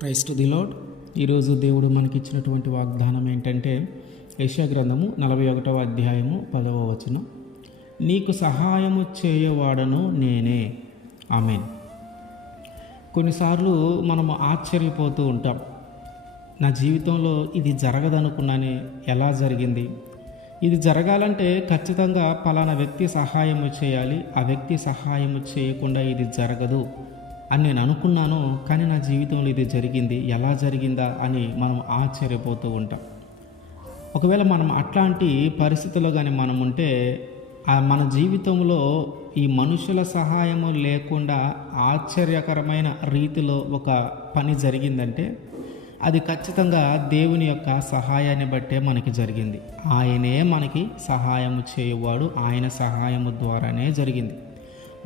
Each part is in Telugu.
Praise to the lord. ఈరోజు దేవుడు మనకిచ్చినటువంటి వాగ్దానం ఏంటంటే యెషయా గ్రంథము 41వ అధ్యాయము 10వ వచనం, నీకు సహాయము చేయవాడను నేనే. ఆమేన్. కొన్నిసార్లు మనము ఆశ్చర్యపోతూ ఉంటాం, నా జీవితంలో ఇది జరగదనుకున్నానే, ఎలా జరిగింది? ఇది జరగాలంటే ఖచ్చితంగా పలానా వ్యక్తి సహాయము చేయాలి, ఆ వ్యక్తి సహాయము చేయకుండా ఇది జరగదు అని నేను అనుకున్నాను, కానీ నా జీవితంలో ఇది జరిగింది, ఎలా జరిగిందా అని మనం ఆశ్చర్యపోతూ ఉంటాం. ఒకవేళ మనం అట్లాంటి పరిస్థితుల్లో కానీ మనం ఉంటే, మన జీవితంలో ఈ మనుషుల సహాయము లేకుండా ఆశ్చర్యకరమైన రీతిలో ఒక పని జరిగిందంటే అది ఖచ్చితంగా దేవుని యొక్క సహాయాన్ని బట్టే మనకి జరిగింది. ఆయనే మనకి సహాయము చేయవాడు, ఆయన సహాయము ద్వారానే జరిగింది.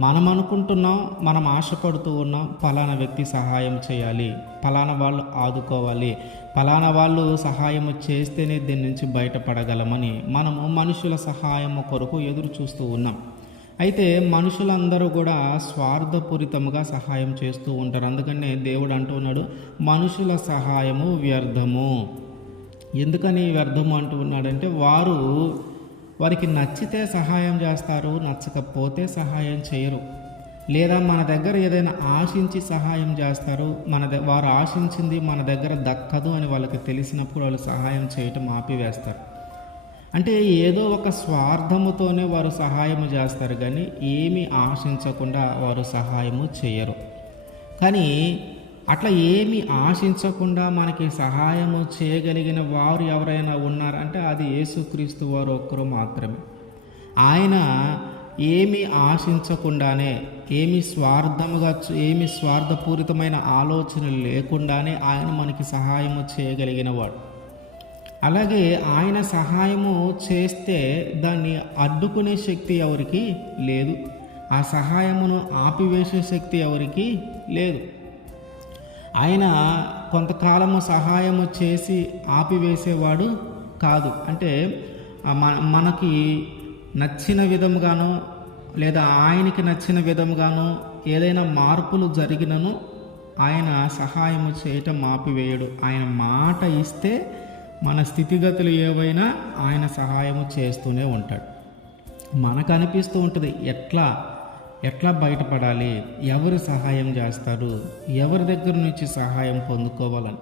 మనం అనుకుంటున్నాం, మనం ఆశపడుతూ ఉన్నాం, పలానా వ్యక్తి సహాయం చేయాలి, పలానా వాళ్ళు ఆదుకోవాలి, పలానా వాళ్ళు సహాయము చేస్తేనే దీని నుంచి బయటపడగలమని మనము మనుషుల సహాయము కొరకు ఎదురు చూస్తూ ఉన్నాం. అయితే మనుషులందరూ కూడా స్వార్థపూరితముగా సహాయం చేస్తూ ఉంటారు. అందుకనే దేవుడు అంటూ ఉన్నాడు, మనుషుల సహాయము వ్యర్థము. ఎందుకని వ్యర్థము అంటూ ఉన్నాడంటే, వారికి నచ్చితే సహాయం చేస్తారు, నచ్చకపోతే సహాయం చేయరు. లేదా మన దగ్గర ఏదైనా ఆశించి సహాయం చేస్తారు, వారు ఆశించింది మన దగ్గర దక్కదు అని వాళ్ళకి తెలిసినప్పుడు వాళ్ళు సహాయం చేయటం ఆపివేస్తారు. అంటే ఏదో ఒక స్వార్థముతోనే వారు సహాయము చేస్తారు, కానీ ఏమీ ఆశించకుండా వారు సహాయము చేయరు. కానీ అట్లా ఏమీ ఆశించకుండా మనకి సహాయము చేయగలిగిన వారు ఎవరైనా ఉన్నారంటే అది యేసుక్రీస్తు వారు ఒక్కరు మాత్రమే. ఆయన ఏమీ ఆశించకుండానే, ఏమి స్వార్థపూరితమైన ఆలోచన లేకుండానే ఆయన మనకి సహాయము చేయగలిగిన వాడు. అలాగే ఆయన సహాయము చేస్తే దాన్ని అడ్డుకునే శక్తి ఎవరికి లేదు, ఆ సహాయమును ఆపివేసే శక్తి ఎవరికి లేదు. ఆయన కొంతకాలము సహాయము చేసి ఆపివేసేవాడు కాదు. అంటే మనకి నచ్చిన విధముగాను లేదా ఆయనకి నచ్చిన విధముగాను ఏదైనా మార్పులు జరిగినను ఆయన సహాయము చేయటం ఆపివేయడు. ఆయన మాట ఇస్తే మన స్థితిగతులు ఏవైనా ఆయన సహాయము చేస్తూనే ఉంటాడు. మనకు అనిపిస్తూ ఉంటుంది, ఎట్లా బయటపడాలి, ఎవరు సహాయం చేస్తారు, ఎవరి దగ్గర నుంచి సహాయం పొందుకోవాలని.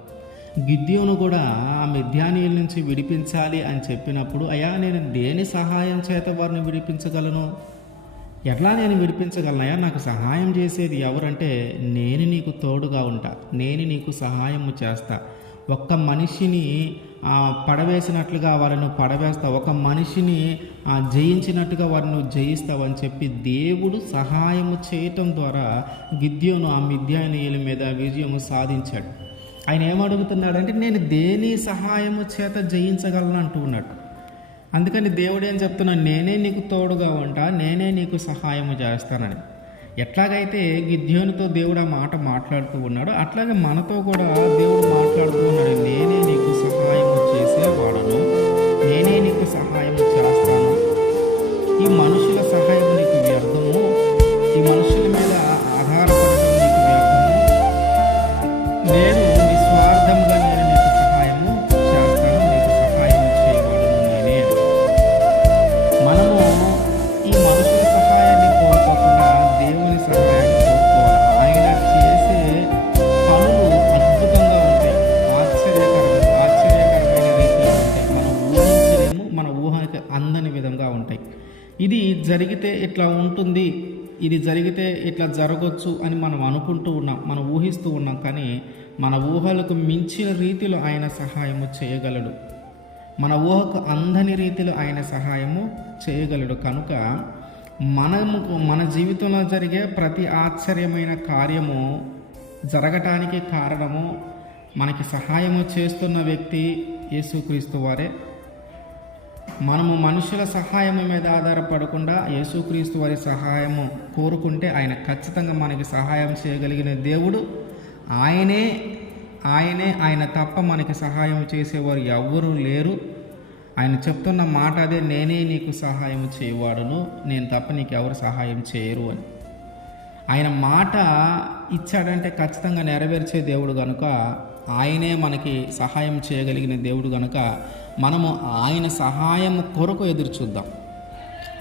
గిద్యోను కూడా ఆ మిద్యానీయుల నుంచి విడిపించాలి అని చెప్పినప్పుడు, అయ్యా నేను దేని సహాయం చేత వారిని విడిపించగలను, ఎట్లా నేను విడిపించగలనయ్యా, నాకు సహాయం చేసేది ఎవరంటే నేను నీకు తోడుగా ఉంటా, నేను నీకు సహాయము చేస్తా, ఒక్క మనిషిని పడవేసినట్లుగా వారిని పడవేస్తా, ఒక మనిషిని జయించినట్టుగా వారిని జయిస్తావు అని చెప్పి దేవుడు సహాయము చేయటం ద్వారా గిద్యోను ఆ మిద్యానీయుల మీద విజయము సాధించాడు. ఆయన ఏమడుగుతున్నాడంటే, నేను దేని సహాయము చేత జయించగలను అంటూ ఉన్నాడు. అందుకని దేవుడు ఏం చెప్తున్నాడు, నేనే నీకు తోడుగా ఉంటా, నేనే నీకు సహాయము చేస్తానని. ఎట్లాగైతే గిద్యోనుతో దేవుడు ఆ మాట మాట్లాడుతూ ఉన్నాడు, అట్లాగే మనతో కూడా దేవుడు మాట్లాడుతూ ఉన్నాడు, నేనే నీకు సహాయము చేసేవాడను, నేనే నీకు సహాయము చేస్తాను. ఈ మనుషుల సహాయం నీకు వ్యర్థము, ఈ మనుషుల మీద ఆధారపడడం నీకు వ్యర్థము, నేను నిస్వార్థంగా నేను నీకు సహాయము చేస్తాను, నీకు సహాయం చేయవాడను నేనే. మనము ఈ మనుషుల సహాయాన్ని కోరుకోకుండా దేవుని సహాయాన్ని కోరుకోవాలి. ఆయన చేసే పనులు అద్భుతంగా ఉంటాయి, ఆశ్చర్యకరమైన రీతిలో ఉంటాయి, మనం ఊహించలేము, మన ఊహకి అందని విధంగా ఉంటాయి. ఇది జరిగితే ఇట్లా ఉంటుంది, ఇది జరిగితే ఇట్లా జరగవచ్చు అని మనం అనుకుంటూ ఉన్నాం, మనం ఊహిస్తూ ఉన్నాం. కానీ మన ఊహలకు మించిన రీతిలో ఆయన సహాయము చేయగలడు, మన ఊహకు అందని రీతిలో ఆయన సహాయము చేయగలడు. కనుక మన జీవితంలో జరిగే ప్రతి ఆశ్చర్యమైన కార్యము జరగటానికి కారణము మనకి సహాయము చేస్తున్న వ్యక్తి యేసుక్రీస్తు వారే. మనము మనుషుల సహాయము మీద ఆధారపడకుండా యేసుక్రీస్తు వారి సహాయము కోరుకుంటే ఆయన ఖచ్చితంగా మనకి సహాయం చేయగలిగిన దేవుడు ఆయనే. ఆయన తప్ప మనకి సహాయం చేసేవారు ఎవ్వరూ లేరు. ఆయన చెప్తున్న మాట అదే, నేనే నీకు సహాయం చేయవాడును, నేను తప్ప నీకు ఎవరు సహాయం చేయరు అని. ఆయన మాట ఇచ్చాడంటే ఖచ్చితంగా నెరవేర్చే దేవుడు కనుక, ఆయనే మనకి సహాయం చేయగలిగిన దేవుడు కనుక మనము ఆయన సహాయం కొరకు ఎదురు చూద్దాం.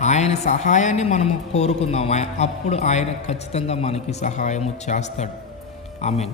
ఆయన సహాయాన్ని మనము కోరుకుందాం. అప్పుడు ఆయన ఖచ్చితంగా మనకి సహాయము చేస్తాడు. ఆమేన్.